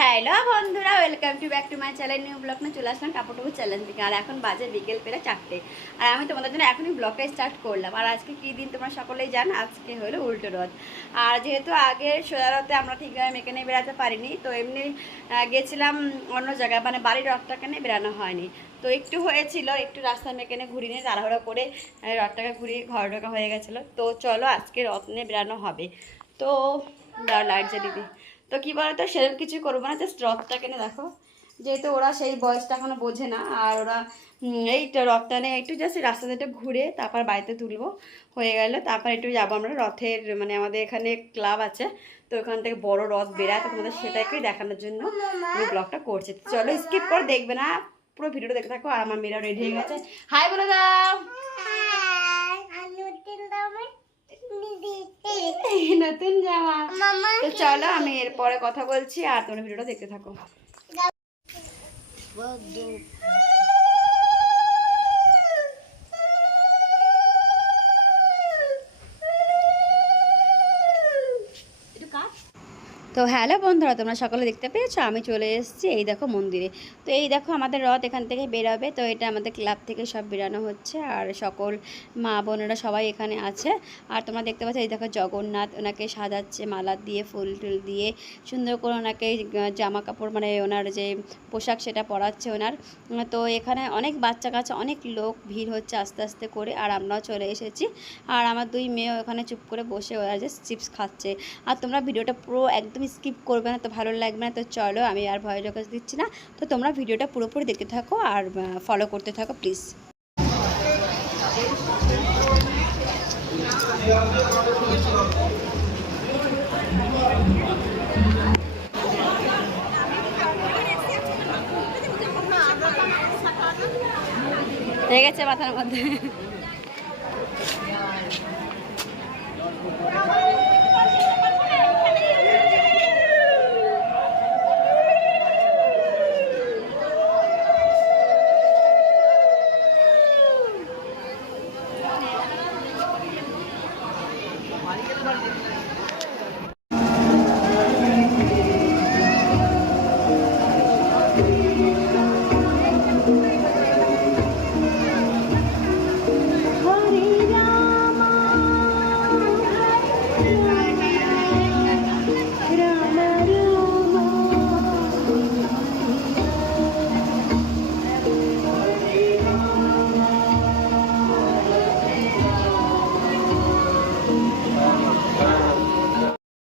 Hello বন্ধুরা, welcome to back to my channel. New blog না চলে আসলাম কাপড়টুকু চ্যানেল থেকে। আর এখন বাজে বিকেল পেরে 4টে। আর আমি তোমাদের জন্য এখনই ব্লগটা স্টার্ট করলাম। আর আজকে কী দিন তোমরা সকলেই জান, আজকে হলো উল্টো রথ। আর যেহেতু আগে সোজা রথে আমরা ঠিকভাবে মেখে নিয়ে বেড়াতে পারিনি, তো এমনি গেছিলাম অন্য জায়গায়, মানে বাড়ির রথটাকে নিয়ে বেরানো হয়নি। তো একটু হয়েছিল, একটু রাস্তা মেখে নিয়ে ঘুরিয়ে নিয়ে তাড়াহুড়ো করে রথটাকে ঘুরিয়ে ঘর ঢোকা হয়ে গেছিলো। তো চলো আজকে রথ নিয়ে বেরানো হবে। তো লাইট জ্বালিয়ে দিই। তো কী বলতো, সেরকম কিছু করবো না, জাস্ট রথটা কিনে দেখো। যেহেতু ওরা সেই বয়সটা এখনো বোঝে না, আর ওরা এই রথটা নিয়ে একটু জাস্ট রাস্তাতে একটু ঘুরে তারপর বাড়িতে তুলবো, হয়ে গেল। তারপর একটু যাবো আমরা রথের, মানে আমাদের এখানে ক্লাব আছে, তো ওখান থেকে বড় রথ বেরায়, তো তোমাদের সেটাকেই দেখানোর জন্য আমি ব্লগটা করছি। চলো স্কিপ করে দেখবে না, পুরো ভিডিওটা দেখতে থাকো। আর আমার মেয়েরা রেডি হয়ে গেছে, হাই বলে দাও। নতুন জামা। তো চলো আমি এরপরে কথা বলছি, আর তোমরা ভিডিওটা দেখতে থাকো। তো হ্যালো বন্ধুরা, তোমরা সকলে দেখতে পেয়েছো আমি চলে এসেছি এই দেখো মন্দিরে। তো এই দেখো আমাদের রথ এখান থেকে বেরাবে। তো এটা আমাদের ক্লাব থেকে সব বেরানো হচ্ছে, আর সকল মা বোনেরা সবাই এখানে আছে। আর তোমরা দেখতে পাচ্ছ এই দেখো জগন্নাথ, ওনাকে সাজাচ্ছে মালা দিয়ে, ফুল টুল দিয়ে সুন্দর করে ওনাকে জামা কাপড়, মানে ওনার যে পোশাক সেটা পরাচ্ছে ওনার। তো এখানে অনেক বাচ্চা কাচ্চা, অনেক লোক ভিড় হচ্ছে আস্তে আস্তে করে। আর আমরাও চলে এসেছি, আর আমার দুই মেয়ে ওখানে চুপ করে বসে ওরা যে চিপস খাচ্ছে। আর তোমরা ভিডিওটা পুরো একদম স্কিপ করবে না, তো ভালো লাগবে না। তো চলো আমি আর ভয় জোকাস দিচ্ছি না, তো তোমরা ভিডিওটা পুরোপুরি দেখতে থাকো আর ফলো করতে থাকো প্লিজ। হয়ে গেছে মাথার মধ্যে।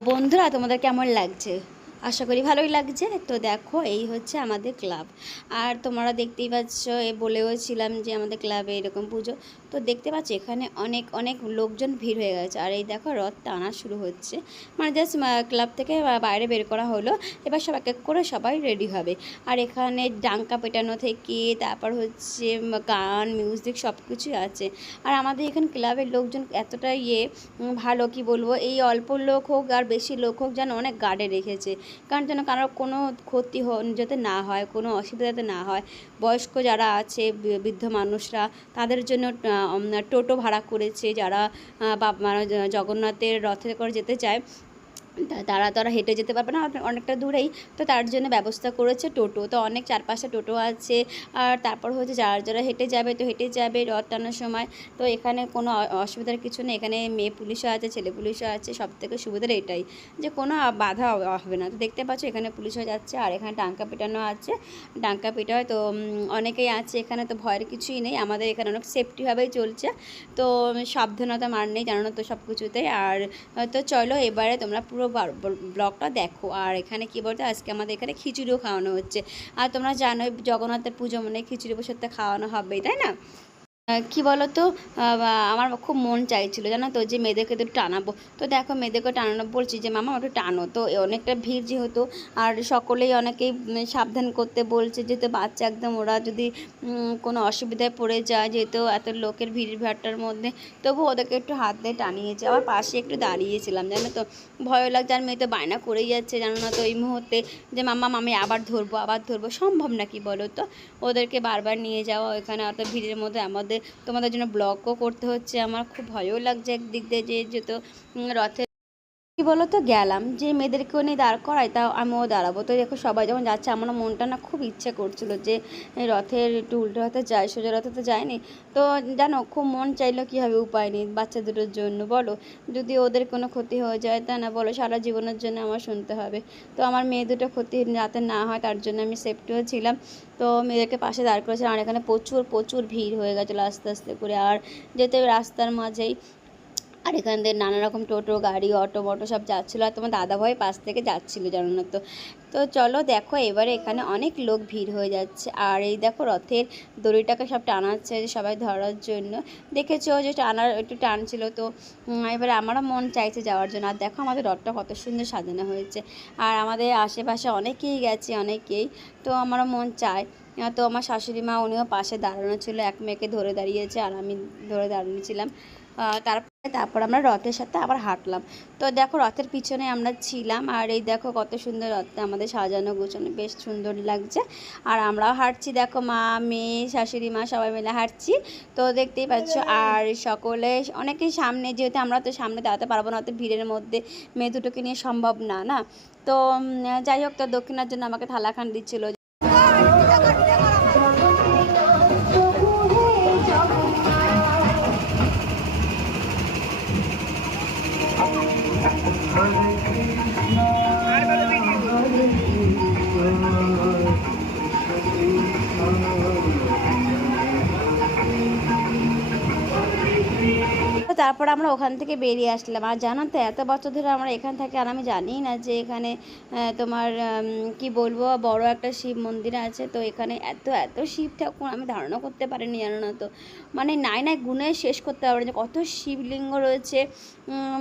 বন্ধুরা তোমাদের কেমন লাগছে? আশা করি ভালোই লাগছে। তো দেখো এই হচ্ছে আমাদের ক্লাব। আর তোমরা দেখতেই পাচ্ছ, বলেও ছিলাম যে আমাদের ক্লাবে এরকম পুজো। তো দেখতে পাচ্ছ এখানে অনেক অনেক লোকজন ভিড় হয়ে গেছে। আর এই দেখো রথ টানা শুরু হচ্ছে, মানে জাস্ট ক্লাব থেকে বাইরে বের করা হলো। এবার সব এক এক করে সবাই রেডি হবে। আর এখানে ডাঙ্কা পেটানো থেকে তারপর হচ্ছে গান মিউজিক সব কিছুই আছে। আর আমাদের এখানে ক্লাবের লোকজন এতটা ভালো, কি বলবো, এই অল্প লোক হোক আর বেশি লোক হোক যেন অনেক গার্ডে রেখেছে, কারণ যেন কারোর কোনো ক্ষতি যাতে না হয়, কোনো অসুবিধা যাতে না হয়। বয়স্ক যারা আছে, বৃদ্ধ মানুষরা, তাদের জন্য টোটো ভাড়া করেছে, যারা মানে জগন্নাথের রথে করে যেতে চায়, তারা হেঁটে যেতে পারবে না অনেকটা দূরেই, তো তার জন্য ব্যবস্থা করেছে টোটো। তো অনেক 4-5টা টোটো আছে। আর তারপর হচ্ছে যারা হেঁটে যাবে তো হেঁটে যাবে রথ টানার সময়। তো এখানে কোনো অসুবিধার কিছু নেই, এখানে মেয়ে পুলিশও আছে, ছেলে পুলিশও আছে। সব থেকে সুবিধার এটাই যে কোনো বাধা হবে না। তো দেখতে পাচ্ছ এখানে পুলিশও যাচ্ছে, আর এখানে ডাঙ্কা পেটানো আছে, ডাঙ্কা পেটায়। তো অনেকেই আছে এখানে, তো ভয়ের কিছুই নেই। আমাদের এখানে অনেক সেফটিভাবেই চলছে, তো সাবধানতা নেই জানো তো সব কিছুতে। আর তো চলো এবারে তোমরা পুরো ব্লগটা দেখো। আর এখানে কী বলতো, আজকে আমাদের এখানে খিচুড়িও খাওয়ানো হচ্ছে। আর তোমরা জানোই জগন্নাথের পুজো মানে খিচুড়ি প্রসাদটা খাওয়ানো হবেই, তাই না? কি বলো তো, আমার খুব মন চাইছিল জানো তো যে মেয়েদেরকে একটু টানাবো। তো দেখো মেয়েদেরকে টানানো বলছি যে মামা একটু টানো, তো অনেকটা ভিড় যেহেতু, আর সকলেই অনেকেই সাবধান করতে বলছে, যেহেতু বাচ্চা একদম, ওরা যদি কোনো অসুবিধায় পড়ে যায়, যেহেতু এত লোকের ভিড়ভাট্টার মধ্যে, তবু ওদেরকে একটু হাত দিয়ে টানিয়েছে। আবার পাশে একটু দাঁড়িয়েছিলাম জানো তো, ভয় লাগছে। আর মেয়ে তো বায়না করেই যাচ্ছে জানো না তো এই মুহূর্তে, যে মামা আমি আবার ধরবো আবার ধরবো, সম্ভব না কি বলো তো ওদেরকে বারবার নিয়ে যাওয়া এখানে অত ভিড়ের মধ্যে। তোমাদের জন্য ব্লগও করতে হচ্ছে, আমার খুব ভয়ও লাগছে একদিক দিয়ে, যে যেহেতু রথের কি বলো তো, গেলাম যে মেয়েদেরকেও নিয়ে দাঁড় করাই, তাও আমিও দাঁড়াবো। তো দেখো সবাই যখন যাচ্ছে, আমার মনটা না খুব ইচ্ছে করছিল যে রথের একটু উল্টো রথে যাই, সোজা রথে তো যায়নি। তো জানো, খুব মন চাইলো, কী হবে, উপায় নেই বাচ্চা দুটোর জন্য, বলো। যদি ওদের কোনো ক্ষতি হয়ে যায়, তা না বলো, সারা জীবনের জন্য আমার শুনতে হবে। তো আমার মেয়ে দুটো ক্ষতি যাতে না হয়, তার জন্য আমি সেফটিও ছিলাম। তো মেয়েদেরকে পাশে দাঁড় করেছিলাম। আর এখানে প্রচুর প্রচুর ভিড় হয়ে গেছিলো আস্তে আস্তে করে, আর যেতে রাস্তার মাঝেই। আর এখান থেকে নানা রকম টোটো, গাড়ি, অটো মটো সব যাচ্ছিলো, আর তোমার দাদাভাই পাশ থেকে যাচ্ছিলো, জানো না তো। তো চলো দেখো, এবারে এখানে অনেক লোক ভিড় হয়ে যাচ্ছে। আর এই দেখো রথের দড়িটাকে সব টানাচ্ছে যে সবাই ধরার জন্য, দেখেছো যে টানার একটু টানছিল। তো এবারে আমারও মন চাইছে যাওয়ার জন্য। আর দেখো আমাদের রথটা কত সুন্দর সাজানো হয়েছে, আর আমাদের আশেপাশে অনেকেই গেছে, অনেকেই। তো আমারও মন চায়। তো আমার শাশুড়ি মা, উনিও পাশে দাঁড়ানো ছিল, এক মেয়েকে ধরে দাঁড়িয়েছে, আর আমি ধরে দাঁড়িয়েছিলাম। তারপর আমরা রথের সাথে আবার হাঁটলাম। তো দেখো রথের পিছনে আমরা ছিলাম, আর এই দেখো কত সুন্দর রথটা আমাদের সাজানো গোছানো, বেশ সুন্দর লাগছে। আর আমরাও হাঁটছি, দেখো মা, মেয়ে, শাশুড়ি মা সবাই মিলে হাঁটছি। তো দেখতেই পাচ্ছ। আর সকলে অনেকেই সামনে, যেহেতু আমরা তো সামনে দাঁড়াতে পারবো না, অত ভিড়ের মধ্যে মেয়ে দুটোকে নিয়ে সম্ভব না না। তো যাই হোক, তো দক্ষিণার জন্য আমাকে থালাখান দিচ্ছিলো। তো তারপর আমরা ওখান থেকে বেরিয়ে আসলাম। আর জানো তো, এত বছর ধরে আমরা এখান থেকে, আর আমি জানিই না যে এখানে তোমার কি বলবো, বড় একটা শিব মন্দির আছে। তো এখানে এত এত শিব ঠাকুর আমি ধারণা করতে পারিনি, জানো না তো। মানে নাই নাই গুণে শেষ করতে পারবো না যে কত শিবলিঙ্গ রয়েছে।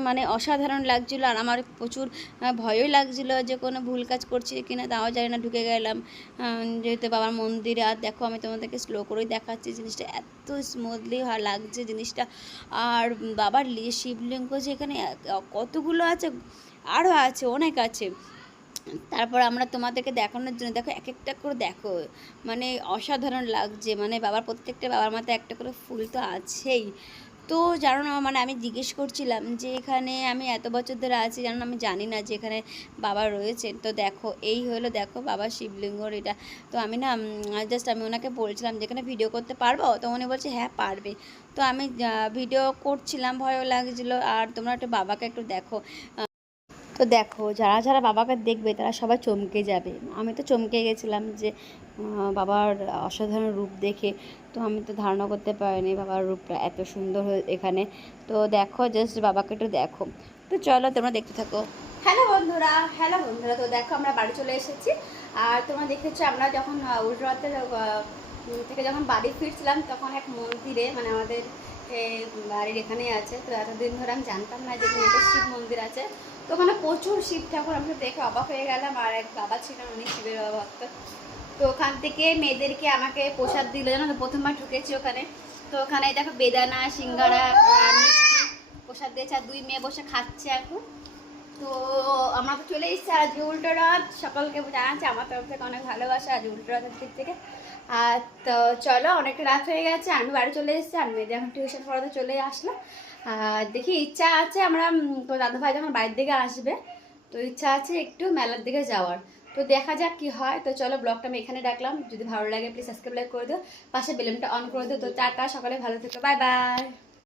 মানে অসাধারণ লাগছিলো। আর আমার প্রচুর ভয়ই লাগছিলো যে কোনো ভুল কাজ করছি কিনা, তাও জানি না, ঢুকে গেলাম যেহেতু বাবার মন্দিরে। আর দেখো আমি তোমাদেরকে স্লো করেই দেখাচ্ছি, জিনিসটা এত স্মুথলি লাগছে জিনিসটা। আর বাবার শিবলিঙ্গ যে এখানে কতগুলো আছে, আরও আছে, অনেক আছে। তারপর আমরা তোমাদেরকে দেখানোর জন্য, দেখো এক একটা করে দেখো, মানে অসাধারণ লাগছে। মানে বাবার প্রত্যেকটা বাবার মাথায় একটা করে ফুল তো আছেই। তো জানো না, মানে আমি জিজ্ঞেস করছিলাম যে এখানে আমি এত বছর ধরে আছি, জানো না, আমি জানি না যে এখানে বাবা রয়েছেন। তো দেখো এই হলো, দেখো বাবার শিবলিঙ্গর এটা। তো আমি না জাস্ট আমি ওনাকে বলছিলাম যে এখানে ভিডিও করতে পারবো, তো উনি বলছে হ্যাঁ পারবে। তো আমি ভিডিও করছিলাম, ভয়ও লাগছিলো। আর তোমরা একটু বাবাকে একটু দেখো। তো দেখো, যারা যারা বাবাকে দেখবে তারা সবাই চমকে যাবে। আমি তো চমকে গেছিলাম যে বাবার অসাধারণ রূপ দেখে। তো আমি তো ধারণা করতে পারিনি বাবার রূপটা এত সুন্দর এখানে। তো দেখো, জাস্ট বাবাকে একটু দেখো। তো চলো তোমরা দেখতে থাকো। হ্যালো বন্ধুরা, হ্যালো বন্ধুরা, তো দেখো আমরা বাড়ি চলে এসেছি। আর তোমরা দেখেছো, আমরা যখন উল্টোরথে থেকে যখন বাড়ি ফিরছিলাম, তখন এক মন্দিরে, মানে আমাদের বাড়ির এখানেই আছে। তো এতদিন ধরে আমি জানতাম না যে এখানে একটা শিব মন্দির আছে। তো ওখানে প্রচুর শিব ঠাকুর, আমি দেখে অবাক হয়ে গেলাম। আর এক বাবা ছিলেন, উনি শিবের ভক্ত। তো ওখান থেকে মেয়েদেরকে আমাকে প্রসাদ দিল, জানো তো, প্রথমবার ঢুকেছি ওখানে। তো ওখানে দেখো বেদানা, সিঙ্গারা, মিষ্টি প্রসাদ দিয়েছে, আর দুই মেয়ে বসে খাচ্ছে এখন। তো আমরা তো চলে এসেছি। আর আজকে উল্টো রথ, সকলকে জানাচ্ছি আমার তরফ থেকে অনেক ভালোবাসা আজ উল্টো রথের দিক থেকে। আর তো চলো, অনেকটা রাত হয়ে গেছে, আমি বাড়ি চলে এসেছি। আর মেয়েদের এখন টিউশন পড়াতে চলে আসলাম। আর দেখি, ইচ্ছা আছে আমরা, তো দাদুভাই যখন বাড়ির দিকে আসবে, তো ইচ্ছা আছে একটু মেলার দিকে যাওয়ার। তো দেখা যাক কি হয়। তো চলো, ব্লগটা আমি এখানে রাখলাম। যদি ভালো লাগে প্লিজ সাবস্ক্রাইব করে দিও, পাশে বেলুনটা অন করে দিও। তো টাটা, সকালে ভালো থেকো, বাই বাই।